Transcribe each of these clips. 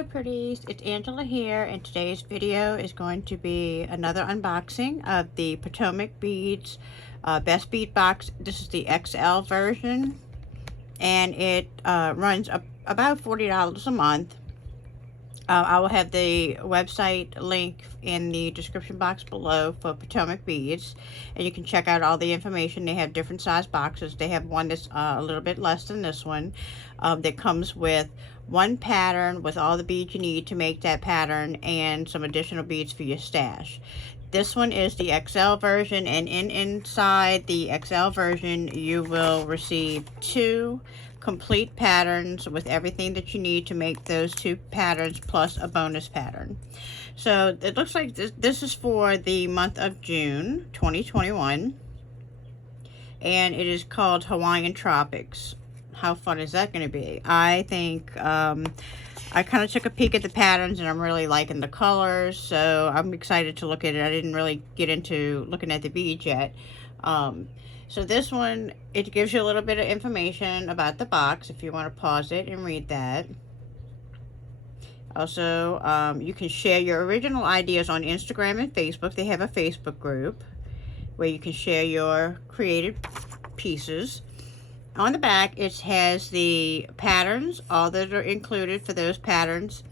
Hello Pretties, it's Angela here, and today's video is going to be another unboxing of the Potomac Beads Best Bead Box. This is the XL version, and it runs about $40 a month. I will have the website link in the description box below for Potomac Beads, and you can check out all the information. They have different size boxes. They have one that's a little bit less than this one, that comes with one pattern with all the beads you need to make that pattern and some additional beads for your stash. This one is the XL version, and inside the XL version you will receive 2 complete patterns with everything that you need to make those 2 patterns plus a bonus pattern. So it looks like this is for the month of June 2021, and it is called Hawaiian Tropics. How fun is that going to be? I think I kind of took a peek at the patterns and I'm really liking the colors, so I'm excited to look at it. I didn't really get into looking at the beads yet. So this one, it gives you a little bit of information about the box if you want to pause it and read that. Also, you can share your original ideas on Instagram and Facebook. They have a Facebook group where you can share your created pieces. On the back, it has the patterns, all that are included for those patterns.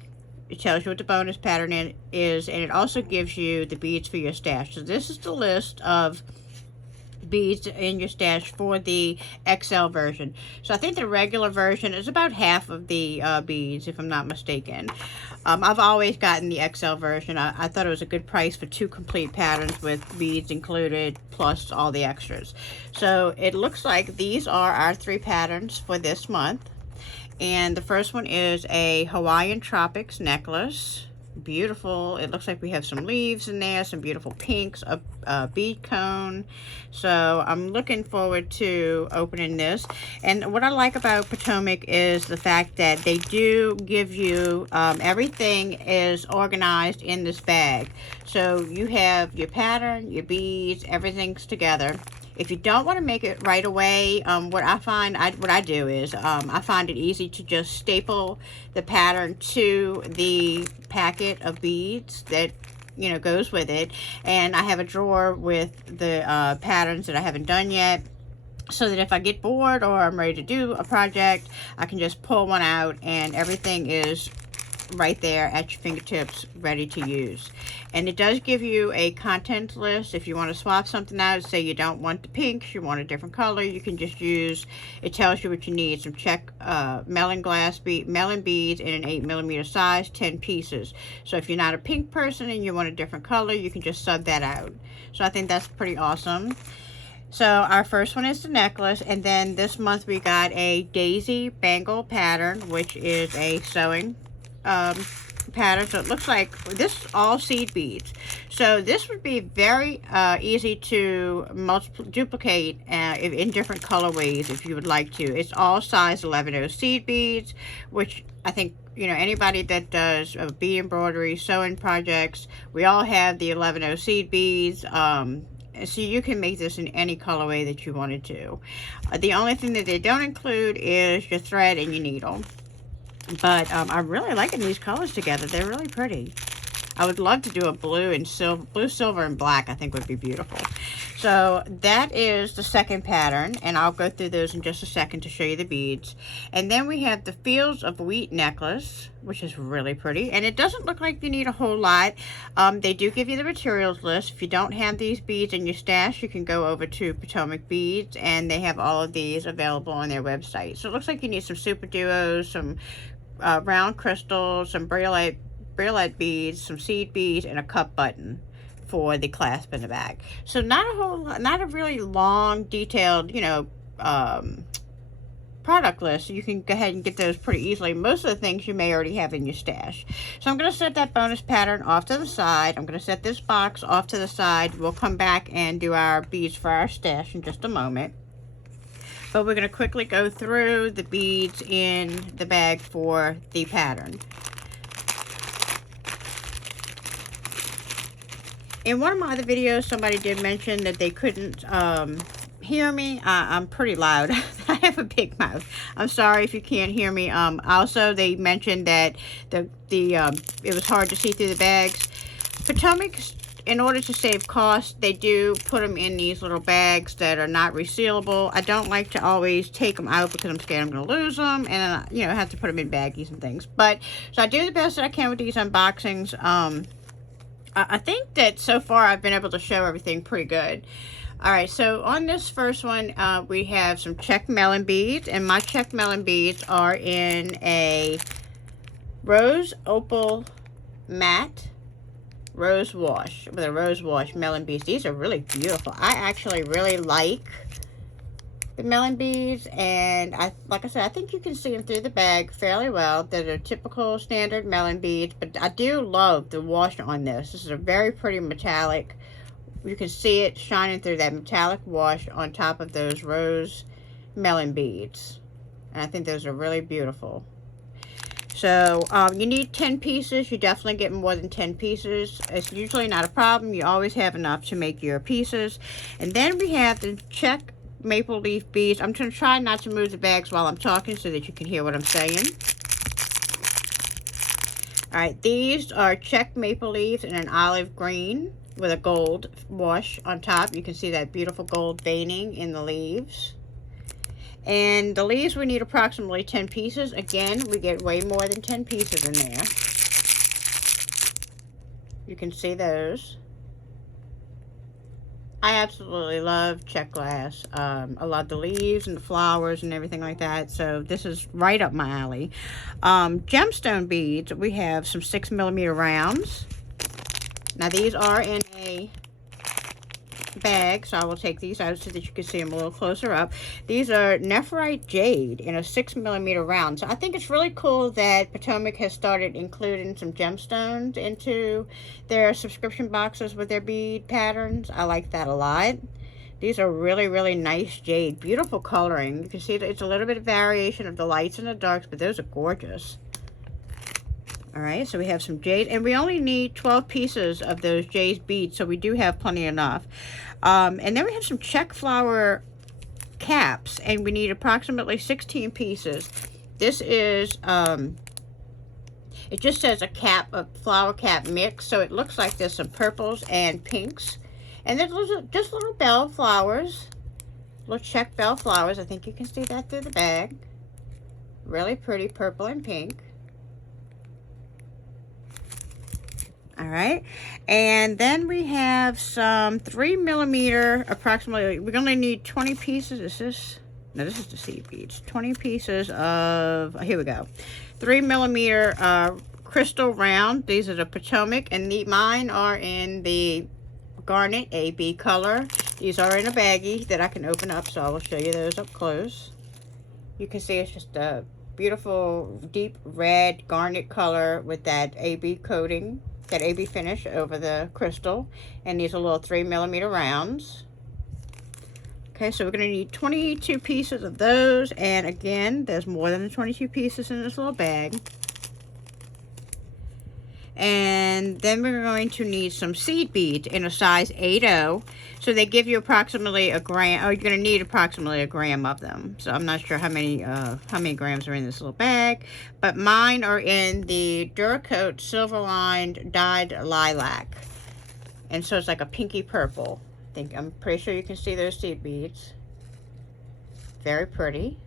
It tells you what the bonus pattern is, and it also gives you the beads for your stash. So this is the list of beads in your stash for the XL version. So I think the regular version is about half of the beads, if I'm not mistaken. I've always gotten the XL version. I thought it was a good price for 2 complete patterns with beads included plus all the extras. So it looks like these are our 3 patterns for this month, and the first one is a Hawaiian Tropics necklace. Beautiful. It looks like we have some leaves in there, some beautiful pinks, a bead cone. So I'm looking forward to opening this. And what I like about Potomac is the fact that they do give you everything is organized in this bag. So you have your pattern, your beads, everything's together. If you don't want to make it right away, what I do is I find it easy to just staple the pattern to the packet of beads that goes with it, and I have a drawer with the patterns that I haven't done yet, so that if I get bored or I'm ready to do a project, I can just pull one out and everything is right there at your fingertips, ready to use. And it does give you a content list. If you want to swap something out, say you don't want the pinks, you want a different color, you can just use, it tells you what you need. Some check melon beads in an 8mm size, 10 pieces. So if you're not a pink person and you want a different color, you can just sub that out. So I think that's pretty awesome. So our first one is the necklace, and then this month we got a daisy bangle pattern, which is a sewing pattern. So it looks like this is all seed beads. So this would be very easy to duplicate in different colorways if you would like to. It's all size 11 seed beads, which I think anybody that does bead embroidery, sewing projects, we all have the 11 seed beads. So you can make this in any colorway that you wanted to. The only thing that they don't include is your thread and your needle. But I'm really liking these colors together. They're really pretty. I would love to do a blue and blue, silver, and black. I think would be beautiful. So that is the second pattern, and I'll go through those in just a second to show you the beads. And then we have the Fields of Wheat necklace, which is really pretty, and it doesn't look like you need a whole lot. They do give you the materials list. If you don't have these beads in your stash, you can go over to Potomac Beads, and they have all of these available on their website. So it looks like you need some super duos, some round crystals, some bralette beads, some seed beads, and a cup button for the clasp in the back. So not a really long, detailed, product list. You can go ahead and get those pretty easily. Most of the things you may already have in your stash. So I'm going to set that bonus pattern off to the side. I'm going to set this box off to the side. We'll come back and do our beads for our stash in just a moment. But we're going to quickly go through the beads in the bag for the pattern. In one of my other videos, somebody did mention that they couldn't hear me, I'm pretty loud. I have a big mouth. I'm sorry if you can't hear me. Also, they mentioned that it was hard to see through the bags. Potomac, in order to save cost, they do put them in these little bags that are not resealable. I don't like to always take them out because I'm scared I'm going to lose them, and you know, I have to put them in baggies and things. But so I do the best that I can with these unboxings. I think that so far I've been able to show everything pretty good. All right, so on this first one, we have some check melon beads, and my check melon beads are in a rose opal matte rose wash, with a rose wash melon beads. These are really beautiful. I actually really like the melon beads, and like I said, I think you can see them through the bag fairly well. They're typical standard melon beads, but I do love the wash on this. This is a very pretty metallic. You can see it shining through that metallic wash on top of those rose melon beads, and I think those are really beautiful. So you need 10 pieces. You definitely get more than 10 pieces. It's usually not a problem. You always have enough to make your pieces. And then we have the check maple leaf beads. I'm going to try not to move the bags while I'm talking so that you can hear what I'm saying. All right, these are check maple leaves in an olive green with a gold wash on top. You can see that beautiful gold veining in the leaves. And the leaves, we need approximately 10 pieces. Again, we get way more than 10 pieces in there. You can see those. I absolutely love check glass. I love the leaves and the flowers and everything like that. So this is right up my alley. Gemstone beads, we have some 6mm rounds. Now these are in a bag, so I will take these out so that you can see them a little closer up. These are nephrite jade in a 6mm round. So I think it's really cool that Potomac has started including some gemstones into their subscription boxes with their bead patterns. I like that a lot. These are really, really nice jade. Beautiful coloring. You can see that it's a little bit of variation of the lights and the darks, but those are gorgeous. All right, so we have some jade, and we only need 12 pieces of those jade beads, so we do have plenty enough. And then we have some check flower caps, and we need approximately 16 pieces. This is, it just says a cap, a flower cap mix, so it looks like there's some purples and pinks. And there's just little bell flowers, little check bell flowers. I think you can see that through the bag. Really pretty purple and pink. All right, and then we have some 3mm, approximately, we're gonna need 20 pieces. Is this? No, this is the seed beads. 20 pieces of, here we go. 3mm crystal round. These are the Potomac, and mine are in the garnet AB color. These are in a baggie that I can open up, so I will show you those up close. You can see it's just a beautiful deep red garnet color with that AB coating, that AB finish over the crystal, and these are little 3mm rounds. Okay, so we're going to need 22 pieces of those, and again, there's more than the 22 pieces in this little bag. And then we're going to need some seed beads in a size 8/0. So they give you approximately a gram. Oh, you're going to need approximately a gram of them. So I'm not sure how many grams are in this little bag. But mine are in the Duracoat silver lined dyed lilac. And so it's like a pinky purple. I'm pretty sure you can see those seed beads. Very pretty.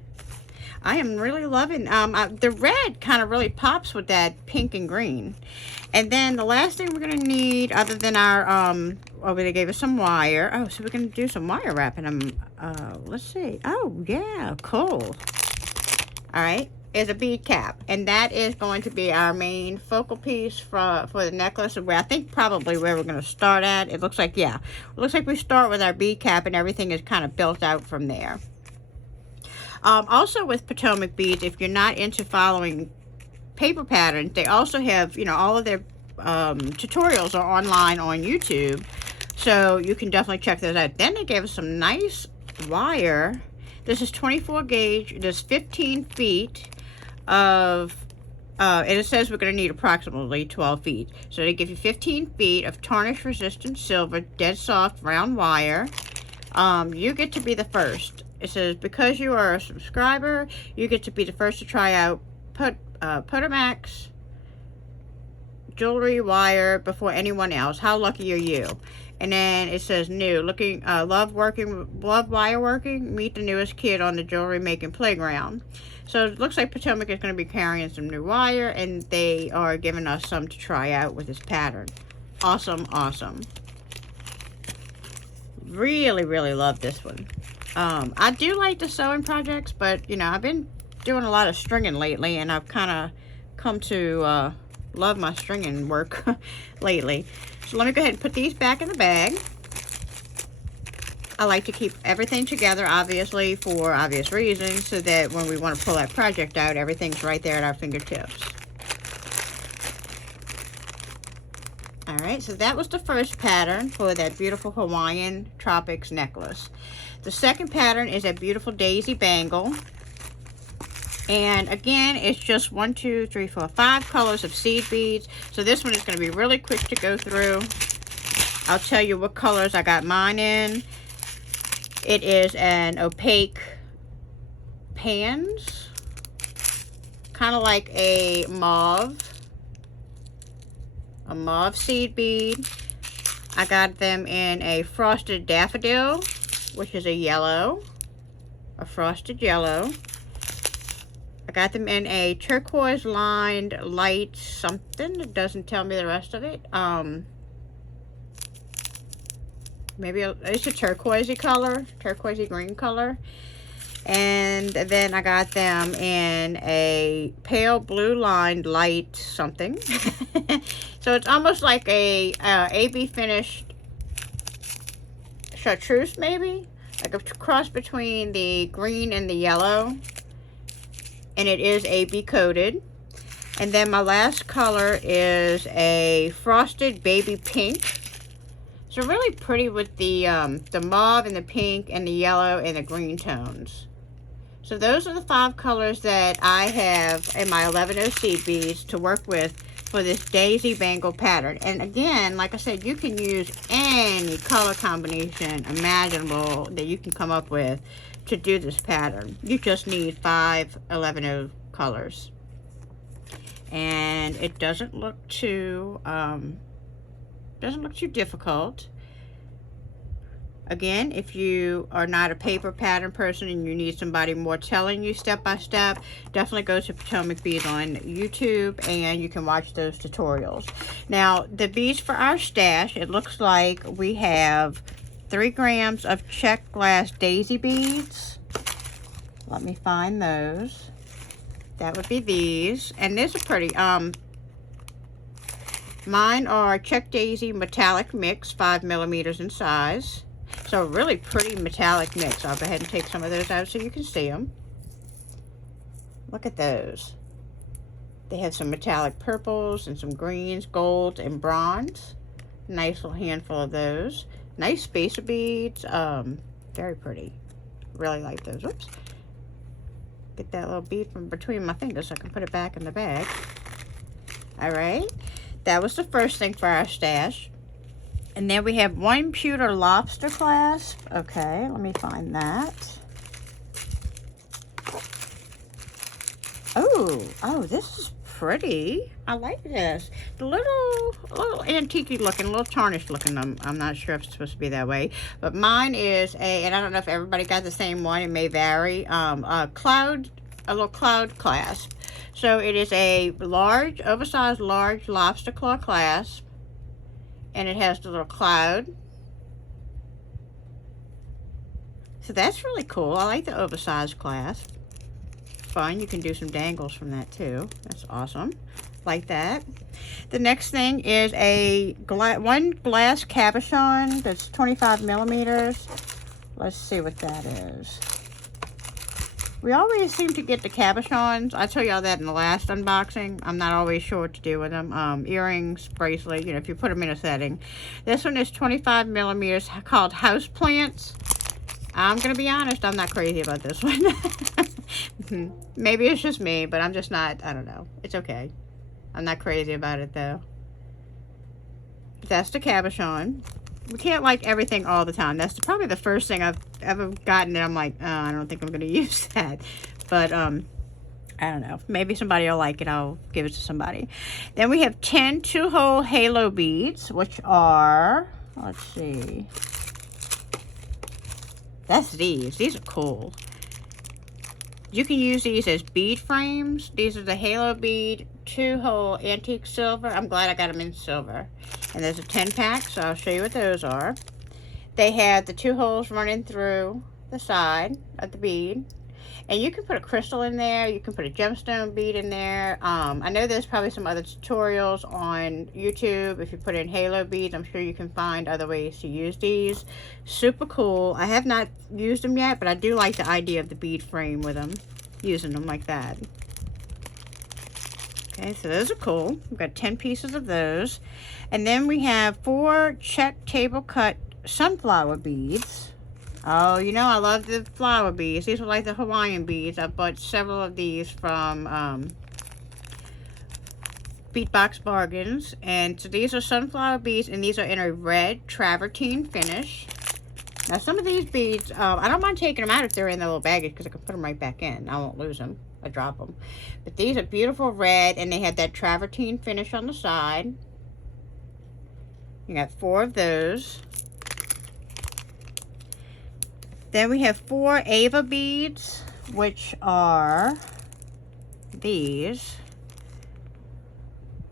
I am really loving, the red kind of really pops with that pink and green. And then the last thing we're going to need, other than our, they gave us some wire. Oh, so we're going to do some wire wrapping. Let's see. Oh, yeah, cool. All right, is a bead cap. And that is going to be our main focal piece for the necklace. Where I think probably where we're going to start at. It looks like, yeah. It looks like we start with our bead cap and everything is kind of built out from there. Also with Potomac beads, if you're not into following paper patterns, they also have, you know, all of their tutorials are online on YouTube, so you can definitely check those out. Then they gave us some nice wire. This is 24 gauge. There's 15 feet of, and it says we're going to need approximately 12 feet. So they give you 15 feet of tarnish resistant silver, dead soft round wire. you get to be the first. It says, because you are a subscriber, you get to be the first to try out Potomac's jewelry wire before anyone else. How lucky are you? And then it says new, love wire working, meet the newest kid on the jewelry making playground. So it looks like Potomac is going to be carrying some new wire, and they are giving us some to try out with this pattern. Awesome, awesome. Really, really love this one. I do like the sewing projects, but you know, I've been doing a lot of stringing lately, and I've kind of come to love my stringing work lately. So let me go ahead and put these back in the bag. I like to keep everything together, obviously, for obvious reasons, so that when we want to pull that project out, everything's right there at our fingertips. Alright, so that was the first pattern for that beautiful Hawaiian Tropics necklace. The second pattern is a beautiful daisy bangle. And again, it's just 5 colors of seed beads. So this one is going to be really quick to go through. I'll tell you what colors I got mine in. It is an opaque pans, kind of like a mauve seed bead. I got them in a frosted daffodil, which is a frosted yellow. I got them in a turquoise lined light something. It doesn't tell me the rest of it. Maybe it's a turquoisey color, turquoisey green color. And then I got them in a pale blue lined light something. So it's almost like a AB finished chartreuse, maybe, like a cross between the green and the yellow. And it is AB coated. And then my last color is a frosted baby pink. So really pretty with the mauve and the pink and the yellow and the green tones. So those are the 5 colors that I have in my 11 seed beads to work with for this daisy bangle pattern. And again, like I said, you can use any color combination imaginable that you can come up with to do this pattern. You just need 5 11 colors. And it doesn't look too difficult. Again, if you are not a paper pattern person and you need somebody more telling you step by step, definitely go to Potomac Beads on YouTube and you can watch those tutorials. Now, the beads for our stash, it looks like we have 3 grams of check glass daisy beads. Let me find those. That would be these. And these are pretty. Mine are check daisy metallic mix, 5 millimeters in size. So a really pretty metallic mix. I'll go ahead and take some of those out so you can see them. Look at those. They have some metallic purples and some greens, golds, and bronze. Nice little handful of those. Nice spacer beads. Very pretty. Really like those. Oops. Get that little bead from between my fingers so I can put it back in the bag. Alright. That was the first thing for our stash. And then we have 1 pewter lobster clasp. Okay, let me find that. Oh, this is pretty. I like this. The little antique looking, a little tarnished looking. I'm not sure if it's supposed to be that way. But mine is and I don't know if everybody got the same one. It may vary. A little cloud clasp. So it is a oversized large lobster claw clasp. And it has the little cloud. So that's really cool. I like the oversized clasp. Fun. You can do some dangles from that too. That's awesome. Like that. The next thing is one glass cabochon that's 25 millimeters. Let's see what that is. We always seem to get the cabochons. I told y'all that in the last unboxing. I'm not always sure what to do with them. Earrings, bracelet, you know, if you put them in a setting. This one is 25 millimeters, called House Plants. I'm going to be honest, I'm not crazy about this one. Maybe it's just me, but I'm just not, I don't know. It's okay. I'm not crazy about it, though. That's the cabochon. we can't like everything all the time. That's probably the first thing I've ever gotten that I'm like, oh, I don't think I'm going to use that. But, I don't know. Maybe somebody will like it. I'll give it to somebody. Then we have 10 2-hole halo beads, which are, let's see. That's these. These are cool. You can use these as bead frames. These are the halo bead 2-hole antique silver. I'm glad I got them in silver. And there's a 10-pack, so I'll show you what those are. They have the 2 holes running through the side of the bead. And you can put a crystal in there. You can put a gemstone bead in there. I know there's probably some other tutorials on YouTube. If you put in halo beads, I'm sure you can find other ways to use these. Super cool. I have not used them yet, but I do like the idea of the bead frame with them. Using them like that. Okay, so those are cool. We've got 10 pieces of those. And then we have 4 check table cut sunflower beads. Oh, you know I love the flower beads. These are like the Hawaiian beads. I bought several of these from Beatbox Bargains. And so these are sunflower beads, and these are in a red travertine finish. Now some of these beads, I don't mind taking them out if they're in the little baggage because I can put them right back in. I won't lose them. I drop them. But these are beautiful red, and they have that travertine finish on the side. You got 4 of those. Then we have 4 Ava beads, which are these.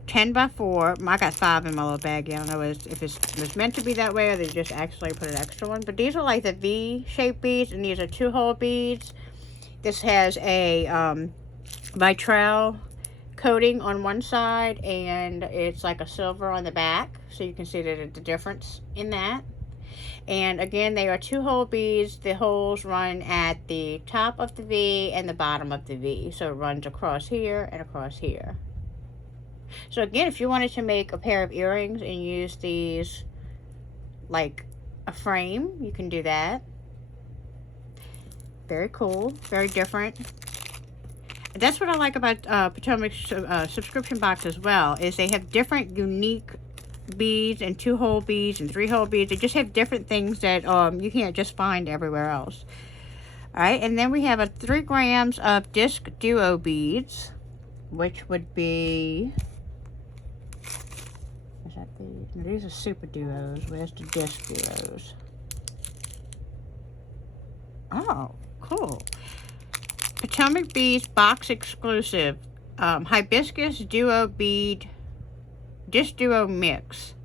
10 by 4. I got 5 in my little baggie. I don't know if it was meant to be that way or they just actually put an extra one. But these are like the V-shaped beads, and these are 2-hole beads. This has a vitrol coating on one side, and it's like a silver on the back. So you can see the difference in that. And again, they are 2-hole beads. The holes run at the top of the V and the bottom of the V. So it runs across here and across here. So again, if you wanted to make a pair of earrings and use these like a frame, you can do that. Very cool. Very different. That's what I like about Potomac's subscription box as well, is they have different unique beads and 2-hole beads and 3-hole beads. They just have different things that you can't just find everywhere else. Alright, and then we have 3 grams of disc duo beads, which would be, is that these are super duos. Where's the disc duos? Oh, cool. Potomac Beads box exclusive hibiscus duo bead disc duo mix.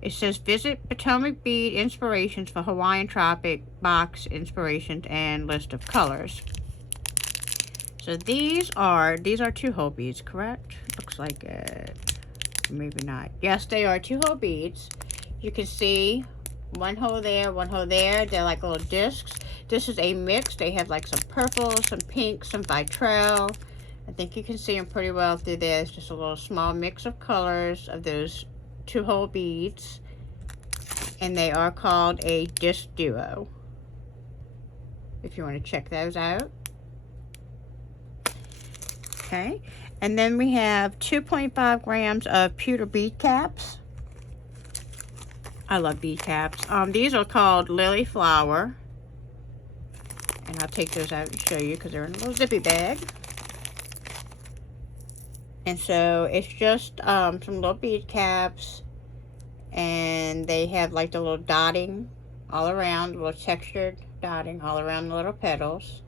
It says visit Potomac Bead inspirations for Hawaiian tropic box inspirations and list of colors. So these are 2-hole beads, correct? Looks like it. Maybe not. Yes, they are 2-hole beads. You can see 1 hole there, 1 hole there. They're like little discs. This is a mix. They have like some purple, some pink, some vitrol. I think you can see them pretty well through there. It's just a little small mix of colors of those 2-hole beads. And they are called a disc duo, if you want to check those out. Okay. And then we have 2.5 grams of pewter bead caps. I love bead caps. These are called Lily Flower. And I'll take those out and show you because they're in a little zippy bag. And so it's just some little bead caps. And they have like the little dotting all around, little textured dotting all around the little petals.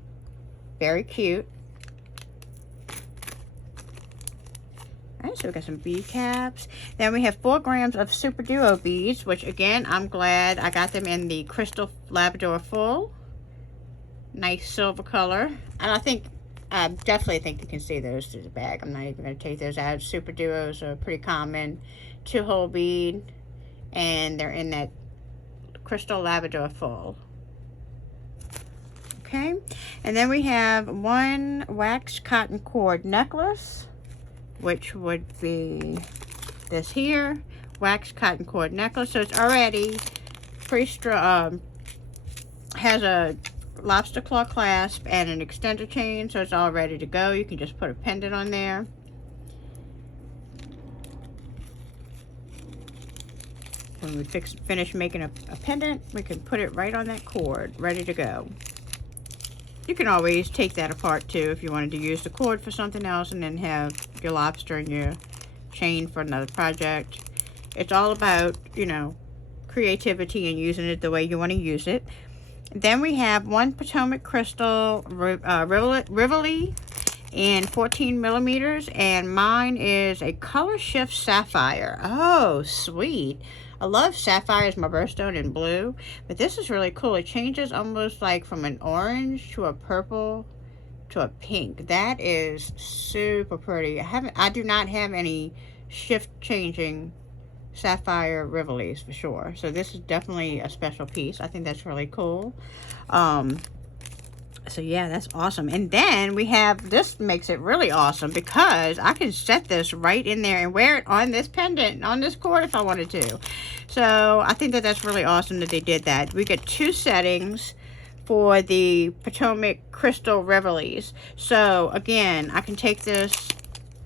Very cute. Alright, so we got some bead caps. Then we have 4 grams of Super Duo beads, which again, I'm glad I got them in the Crystal Labrador Full. Nice silver color. And I definitely think you can see those through the bag. I'm not even going to take those out. Super Duos are pretty common. 2-hole bead. And they're in that Crystal Labrador Full. Okay. And then we have 1 waxed cotton cord necklace, which would be this here. Waxed cotton cord necklace. So it's already has a lobster claw clasp and an extender chain, so it's all ready to go. You can just put a pendant on there. when we finish making a pendant, we can put it right on that cord, ready to go. You can always take that apart too if you wanted to use the cord for something else and then have your lobster and your chain for another project. It's all about, you know, creativity and using it the way you want to use it. Then we have one Potomac crystal Rivoli in 14 millimeters, and mine is a color shift sapphire. Oh, sweet. I love sapphires, my birthstone in blue, but this is really cool. It changes almost like from an orange to a purple to a pink. That is super pretty. I do not have any shift changing sapphire Rivolis for sure. So this is definitely a special piece. I think that's really cool. So yeah, that's awesome. And then we have, this makes it really awesome because I can set this right in there and wear it on this pendant, on this cord if I wanted to. So I think that that's really awesome that they did that. We get 2 settings for the Potomac crystal Rivolis. So again, I can take this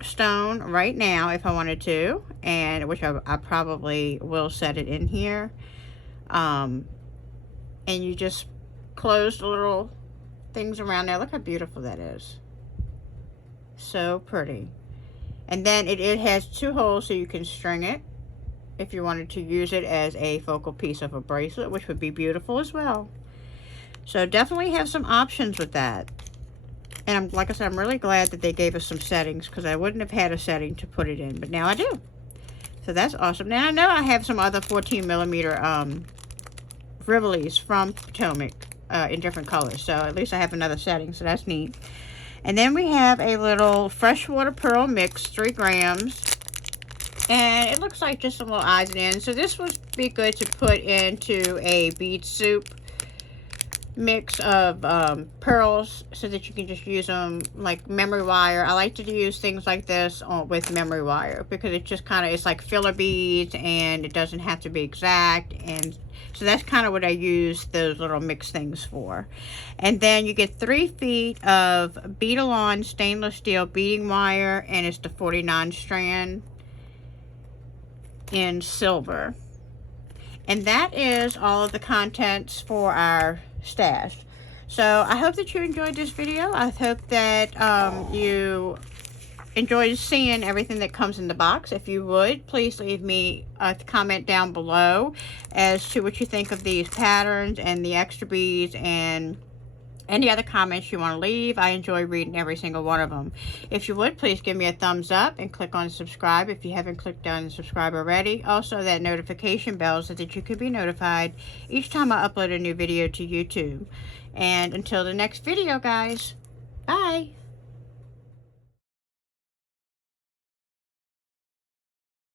stone right now if I wanted to, and which I probably will set it in here. And you just close the little things around there. Look how beautiful that is. So pretty. And then it has 2 holes so you can string it if you wanted to use it as a focal piece of a bracelet, which would be beautiful as well. So definitely have some options with that. And like I said, I'm really glad that they gave us some settings because I wouldn't have had a setting to put it in, but now I do. So that's awesome. Now I know I have some other 14 millimeter Rivolis from Potomac in different colors, so at least I have another setting, so that's neat. And then we have a little freshwater pearl mix, 3 grams, and it looks like just some little eyes and ends. So this would be good to put into a bead soup mix of pearls so that you can just use them like memory wire. I like to use things like this with memory wire because it just kind of, it's like filler beads and it doesn't have to be exact, and so that's kind of what I use those little mix things for. And then you get 3 feet of bead-along stainless steel beading wire, and it's the 49 strand in silver. And that is all of the contents for our stash. So I hope that you enjoyed this video. I hope that you enjoyed seeing everything that comes in the box. If you would, please leave me a comment down below as to what you think of these patterns and the extra beads and any other comments you want to leave. I enjoy reading every single one of them. If you would, please give me a thumbs up and click on subscribe if you haven't clicked on subscribe already. Also, that notification bell so that you can be notified each time I upload a new video to YouTube. And until the next video, guys, bye.